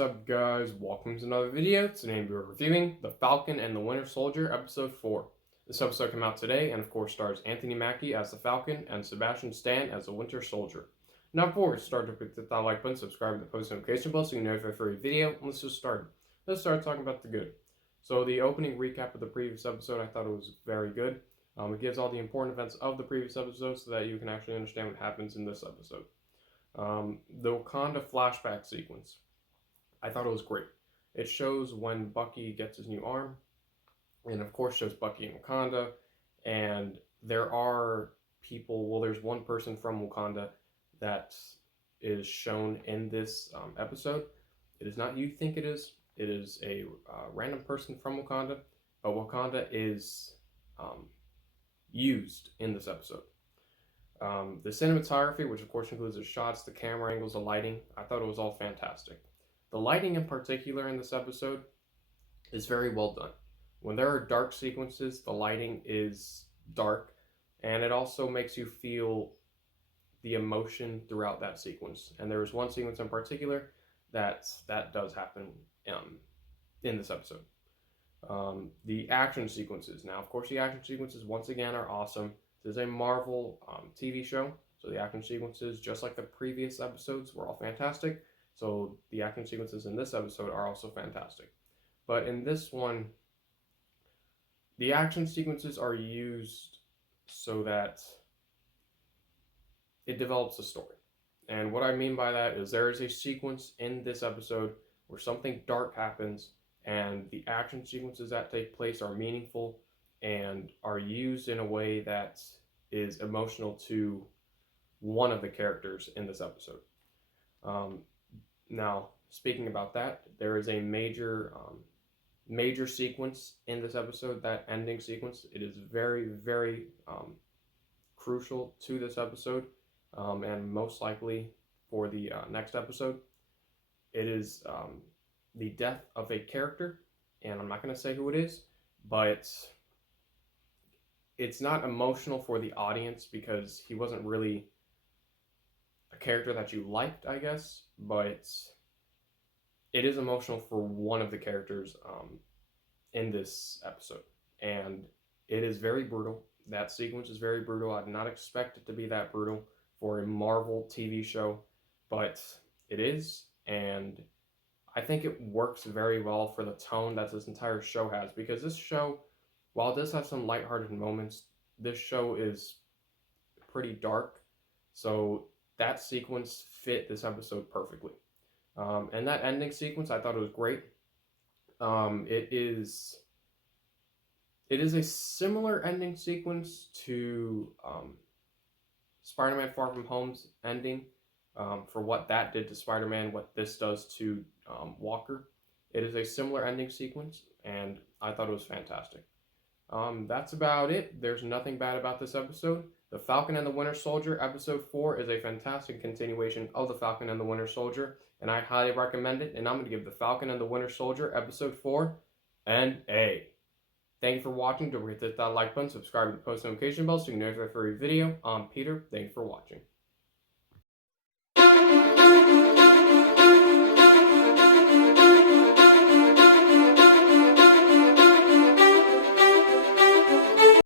up, guys? Welcome to another video. Today we're reviewing The Falcon and the Winter Soldier, Episode 4. This episode came out today and of course stars Anthony Mackie as the Falcon and Sebastian Stan as the Winter Soldier. Now before we start, don't forget to hit that like button, subscribe to the post notification bell so you can notify for every video, and let's just start. Let's start talking about the good. So the opening recap of the previous episode, I thought it was very good. It gives all the important events of the previous episode so that you can actually understand what happens in this episode. The Wakanda flashback sequence, I thought it was great. It shows when Bucky gets his new arm, and of course shows Bucky in Wakanda, and there are people, well, there's one person from Wakanda that is shown in this episode. It is not who you think it is a random person from Wakanda, but Wakanda is used in this episode. The cinematography, which of course includes the shots, the camera angles, the lighting, I thought it was all fantastic. The lighting in particular in this episode is very well done. When there are dark sequences, the lighting is dark, and it also makes you feel the emotion throughout that sequence. And there was one sequence in particular that does happen in this episode. The action sequences. Now, of course, the action sequences once again are awesome. This is a Marvel TV show, so the action sequences, just like the previous episodes, were all fantastic. So the action sequences in this episode are also fantastic. But in this one, the action sequences are used so that it develops a story. And what I mean by that is there is a sequence in this episode where something dark happens, and the action sequences that take place are meaningful and are used in a way that is emotional to one of the characters in this episode. Now, speaking about that, there is a major sequence in this episode, that ending sequence. It is very, very crucial to this episode, and most likely for the next episode. It is the death of a character, and I'm not going to say who it is, but it's not emotional for the audience because he wasn't really a character that you liked, I guess, but it is emotional for one of the characters in this episode, and it is very brutal. That sequence is very brutal. I did not expect it to be that brutal for a Marvel TV show, but it is, and I think it works very well for the tone that this entire show has, because this show, while it does have some lighthearted moments, this show is pretty dark, so that sequence fit this episode perfectly. And that ending sequence, I thought it was great. It is a similar ending sequence to Spider-Man Far From Home's ending, for what that did to Spider-Man, what this does to Walker. It is a similar ending sequence, and I thought it was fantastic. That's about it. There's nothing bad about this episode. The Falcon and the Winter Soldier, Episode 4, is a fantastic continuation of The Falcon and the Winter Soldier, and I highly recommend it, and I'm going to give The Falcon and the Winter Soldier, Episode 4, an A. Thank you for watching. Don't forget to hit that like button, subscribe to the post notification bell so you can know if I have a video. I'm Peter. Thank you for watching.